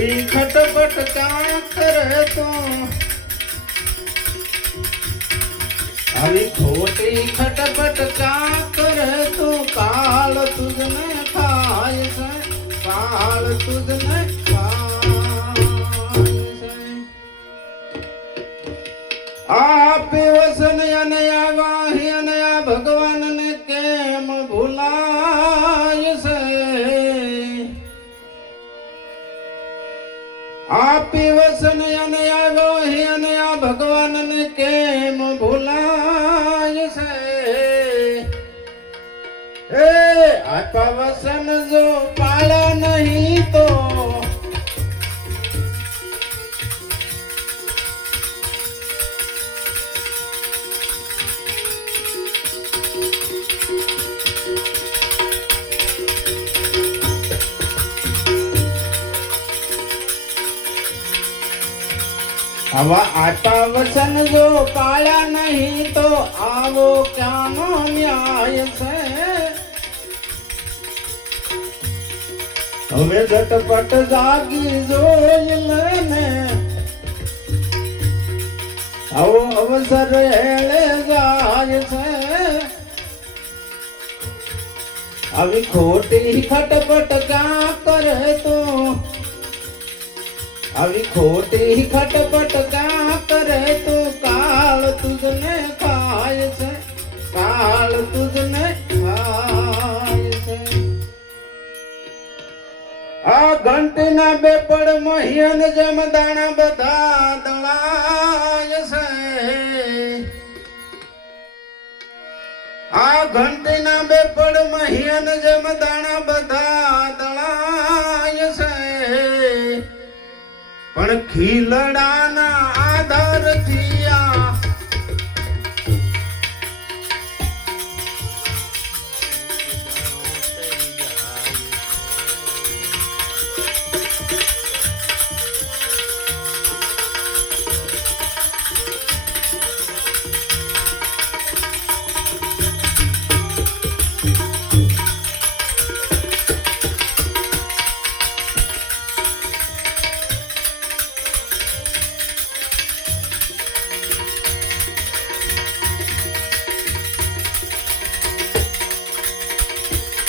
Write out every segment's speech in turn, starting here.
तो। खट बटका करे तो। अरे खोटी खटपट का कर तू, काल तुझ तुझने खाय काल तुझ में કેમ ભૂલાય છે. એ આ પવસન જો પાળા નહીં તો આવા આટા વચન જો કાળા નહીં તો આવો ક્યાંનો ન્યાય છે? હવે ઝટપટ જાગી જોઈ લેને આવો અવસર હેળે જાય છે. આવી ખોટી ખટપટ ક્યાં કરે તું આવી ખોટી ખટપટ કા કરે તો કાળ તુજને ખાય છે, કાળ તુજને ખાય છે. આ ઘંટીના બે પડ મહિયન જેમ દાણા બધા દળાય છે. આ ઘંટીના બે પડ મહિયન જેમ દાણા બધા પણ ખીલડાના આધારથી આ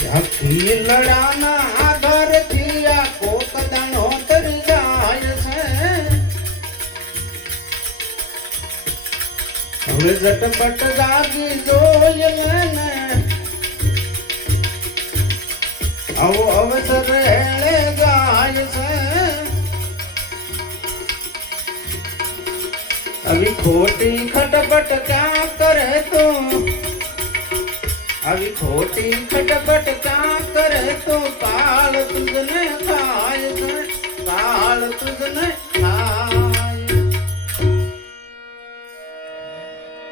આ ખીલડાના આધારથી આ કોકદાનો તરી જાય છે હવે ઝટપટ જાગી જોઈ લેને આવો અવસર હેળે જાય છે આવી ખોટી ખટપટ ક્યાં કરે તું આવી ખોટી ખટપટ का કરે તો કાળ તુજને ખાય કાળ તુજને ખાય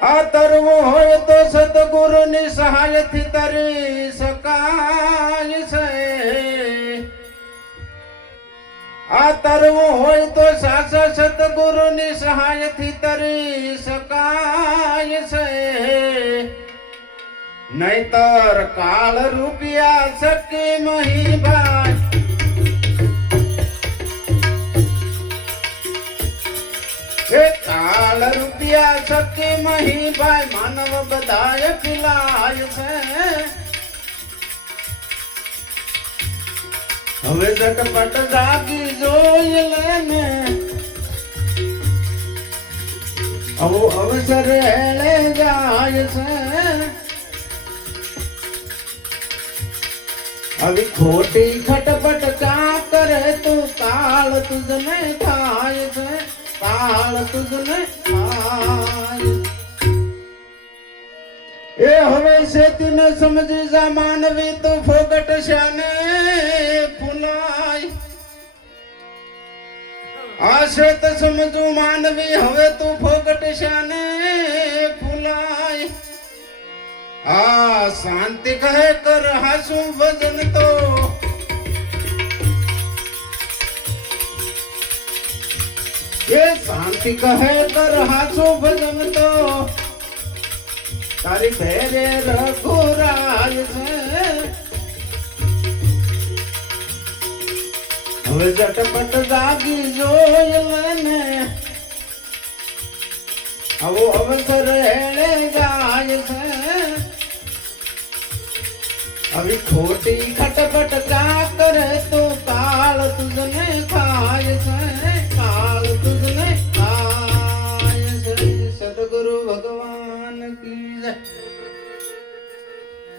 આ તરવો હોય તો સદગુરુ ની સહાયથી તરી શકાય છે. આ તરવો હોય તો સાસા સદગુરુ ની સહાયથી તરી શકાય છે. નહીતર કાળ રૂપિયા સકી મહી ભાઈ એ કાળ રૂપિયા સકી મહી ભાઈ માનવ બધાય ખિલાય છે હવે ઝટપટ જાગી જોઈ લેને આવો અવસર હેળે જાય છે આવી ખોટી ખટપટ ક્યાં કરે તું? કાળ તુજને ખાય છે, કાળ તુજને ખાય એ હવે શેતીને સમજી જા, માનવી તો ફોગટ શાને ફૂલાય. આ શેત સમજુ, માનવી હવે તું ફોગટ શાને આ શાંતિ કહે કર હાસુ ભજન તો એ શાંતિ કહે કર હાસુ ભજન તો તારી ભેરે રઘુરાય છે હવે ઝટપટ જાગી જોઈ ને આવો અવસર હેળે જાય છે अभी खोटी खटपट का